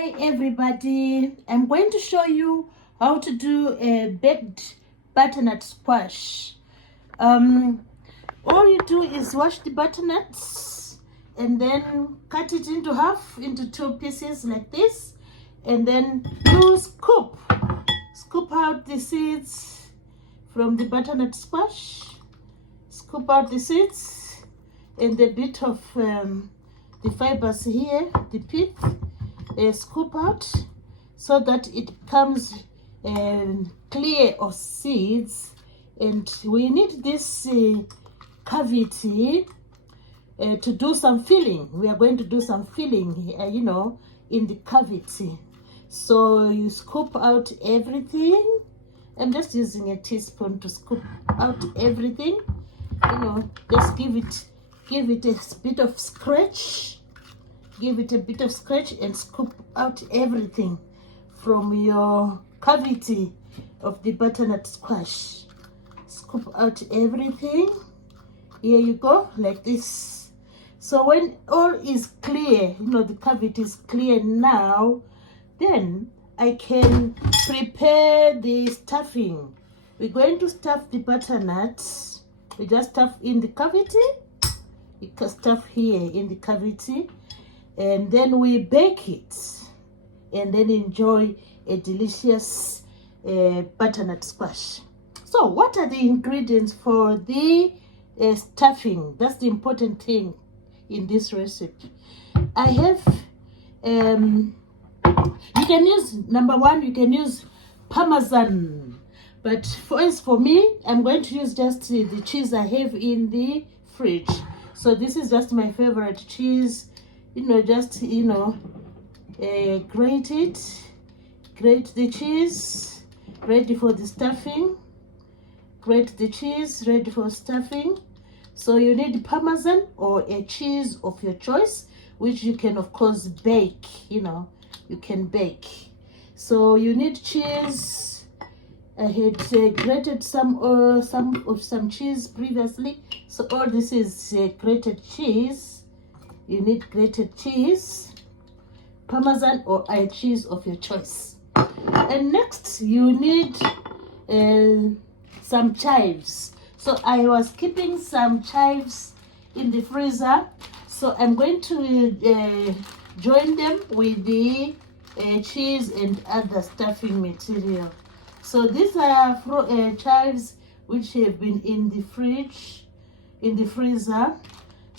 Hi everybody, I'm going to show you how to do a baked butternut squash. All you do is wash the butternuts and then cut it into half, into two pieces like this, and then you scoop out the seeds from the butternut squash. Scoop out the seeds and a bit of the fibers here, the pith. Scoop out so that it becomes clear of seeds, and we need this cavity to do some filling. We are going to do some filling in the cavity. So you scoop out everything. I'm just using a teaspoon to scoop out everything. Just give it a bit of scratch. Give it a bit of scratch and scoop out everything from your cavity of the butternut squash. Scoop out everything. Here you go, like this. So when all is clear, the cavity is clear now, then I can prepare the stuffing. We're going to stuff the butternuts. We just stuff in the cavity. You can stuff here in the cavity. And then we bake it and then enjoy a delicious butternut squash. So what are the ingredients for the stuffing? That's the important thing in this recipe. I have, you can use, number one, you can use Parmesan. But for me, I'm going to use just the cheese I have in the fridge. So this is just my favorite cheese. Grate it, grate the cheese, ready for the stuffing, grate the cheese, ready for stuffing. So you need Parmesan or a cheese of your choice, which you can of course bake, you can bake. So you need cheese. I had grated some cheese previously, so all this is grated cheese. You need grated cheese, Parmesan or a cheese of your choice. And next you need some chives. So I was keeping some chives in the freezer, so I'm going to join them with the cheese and other stuffing material. So these are chives which have been in the fridge, in the freezer.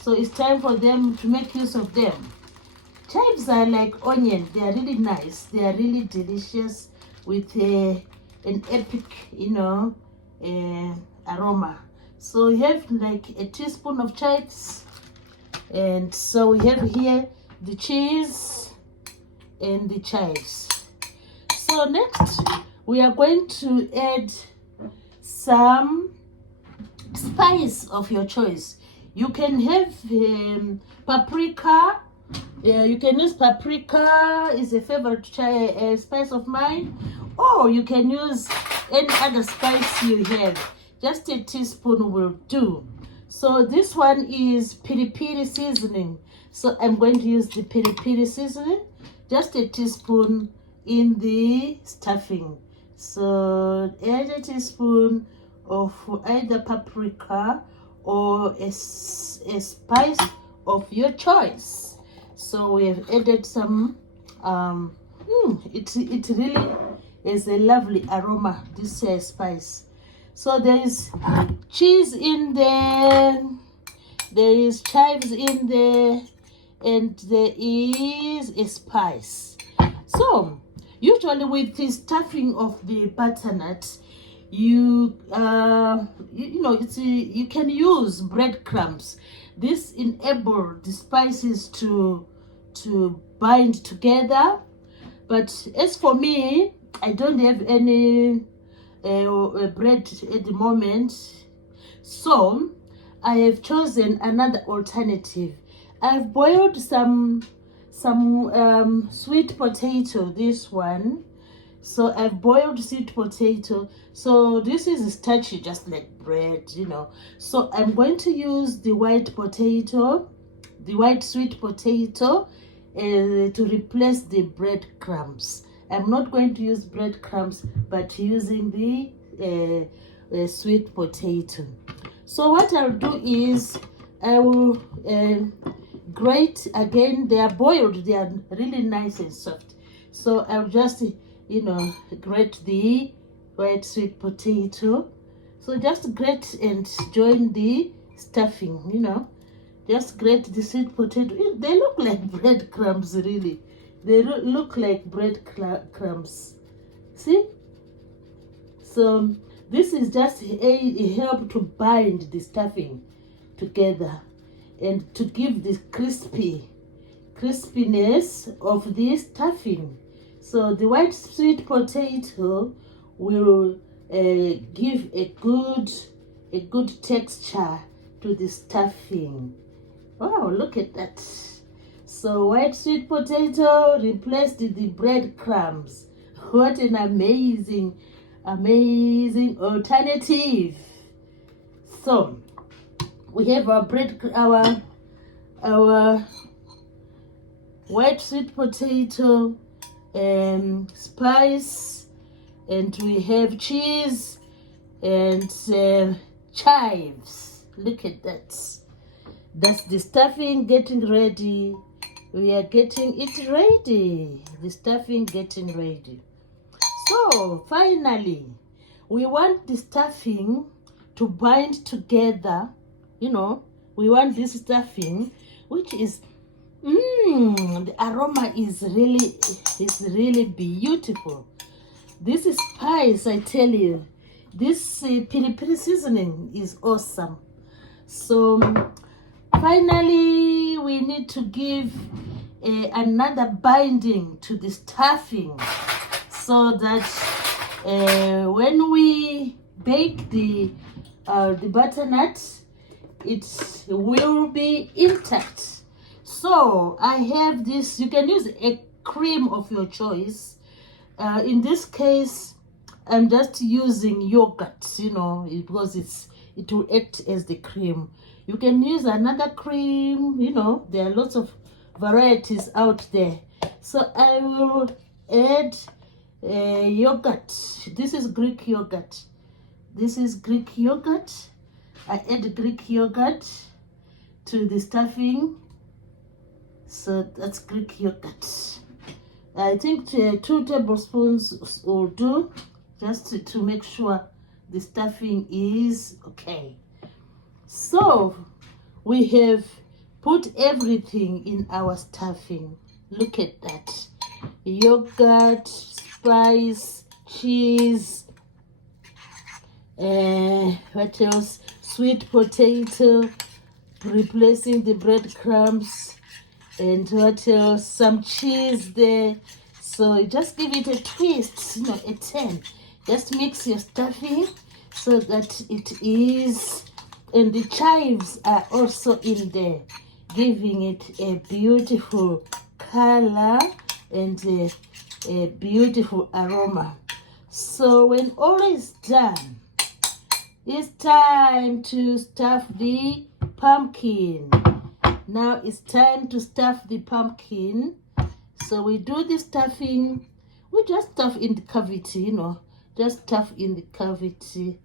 So it's time for them to make use of them. Chives are like onion. They are really nice. They are really delicious with an epic, aroma. So we have like a teaspoon of chives. And so we have here the cheese and the chives. So next, we are going to add some spice of your choice. You can have paprika. You can use paprika, is a favorite spice of mine, or you can use any other spice you have. Just a teaspoon will do. So this one is piri seasoning. So I'm going to use the piri seasoning, just a teaspoon in the stuffing. So add a teaspoon of either paprika or a spice of your choice. So we have added some it really is a lovely aroma, this spice. So there is cheese in there, there is chives in there, and there is a spice. So usually with the stuffing of the butternut, you can use breadcrumbs. This enables the spices to bind together. But as for me, I don't have any bread at the moment, so I have chosen another alternative. I've boiled some sweet potato, this one. So I've boiled sweet potato. So this is starchy, just like bread, So I'm going to use the white potato, the white sweet potato, to replace the breadcrumbs. I'm not going to use breadcrumbs, but using the sweet potato. So what I'll do is I will grate again. They are boiled, they are really nice and soft. So I'll just, grate the white sweet potato. So just grate and join the stuffing, just grate the sweet potato. They look like breadcrumbs, really. They look like breadcrumbs. See? So this is just a help to bind the stuffing together and to give the crispiness of the stuffing. So the white sweet potato will give a good texture to the stuffing. Wow, look at that. So white sweet potato replaced the breadcrumbs. What an amazing alternative. So we have our white sweet potato spice, and we have cheese and chives. Look at that. That's the stuffing getting ready. We are getting it ready. The stuffing getting ready. So finally, we want the stuffing to bind together. We want this stuffing, which is the aroma is really beautiful. This is spice, I tell you. This piri seasoning is awesome. So finally, we need to give another binding to the stuffing, so that when we bake the butternut, it will be intact. So I have this. You can use a cream of your choice. In this case, I'm just using yogurt, because it will act as the cream. You can use another cream, there are lots of varieties out there. So I will add yogurt. This is Greek yogurt. I add Greek yogurt to the stuffing. So that's Greek yogurt. I think 2 tablespoons will do, just to make sure the stuffing is okay. So we have put everything in our stuffing. Look at that. Yogurt, spice, cheese, what else? Sweet potato, replacing the breadcrumbs, and what else? Some cheese there. So you just give it a twist, a turn. Just mix your stuffing so that it is, and the chives are also in there, giving it a beautiful color and a beautiful aroma. So when all is done, it's time to stuff the pumpkin. Now it's time to stuff the pumpkin. So we do the stuffing. We just stuff in the cavity, just stuff in the cavity.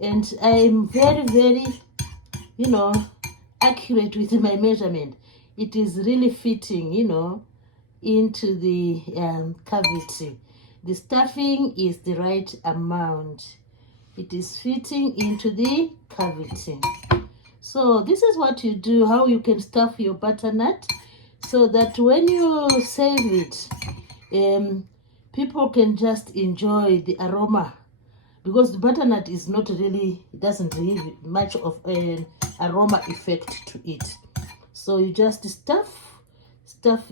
And I'm very, accurate with my measurement. It is really fitting, into the cavity. The stuffing is the right amount. It is fitting into the cavity. So this is what you do, how you can stuff your butternut, so that when you serve it, people can just enjoy the aroma, because the butternut is not really, it doesn't have much of an aroma effect to it. So you just stuff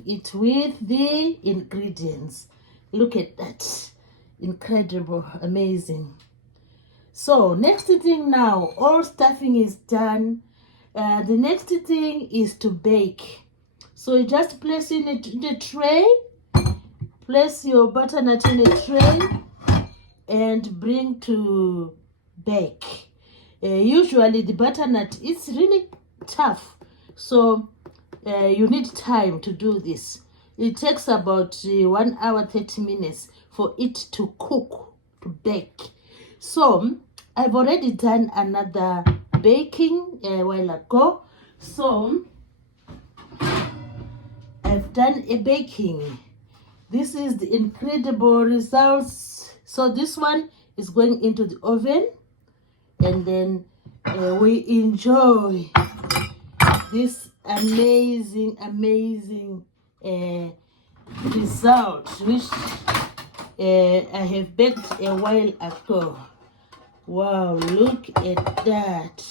it with the ingredients. Look at that. Incredible, amazing. So next thing now, all stuffing is done. The next thing is to bake. So you just place in a tray. Place your butternut in a tray and bring to bake. Usually the butternut is really tough. So you need time to do this. It takes about 1 hour 30 minutes for it to cook, to bake. So I've already done another baking a while ago. So I've done a baking. This is the incredible results. So this one is going into the oven, and then we enjoy this amazing result, which I have baked a while ago. Wow, look at that.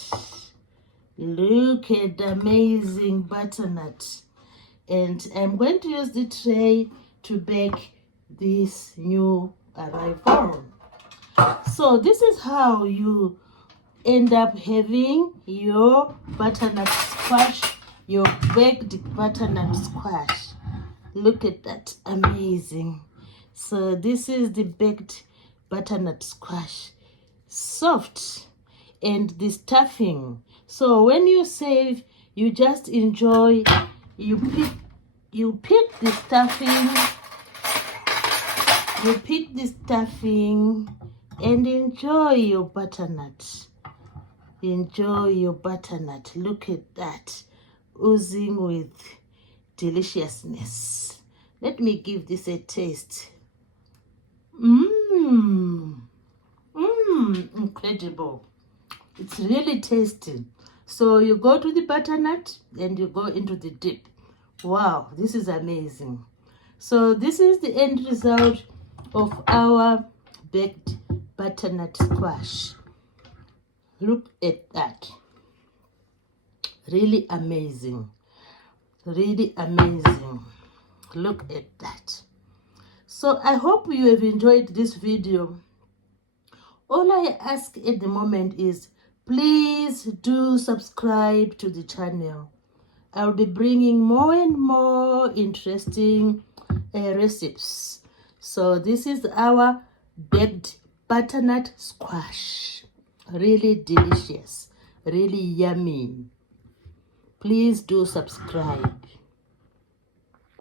Look at the amazing butternut. And I'm going to use the tray to bake this new arrival. So this is how you end up having your butternut squash, your baked butternut squash. Look at that, amazing. So this is the baked butternut squash, soft, and the stuffing. So when you save, you just enjoy. You pick the stuffing. You pick the stuffing and enjoy your butternut. Enjoy your butternut. Look at that, oozing with deliciousness. Let me give this a taste. Incredible. It's really tasty. So you go to the butternut and you go into the dip. Wow, this is amazing. So this is the end result of our baked butternut squash. Look at that. Really amazing. Really amazing. Look at that. So I hope you have enjoyed this video. All I ask at the moment is please do subscribe to the channel. I'll be bringing more and more interesting recipes. So this is our baked butternut squash. Really delicious, really yummy. Please do subscribe.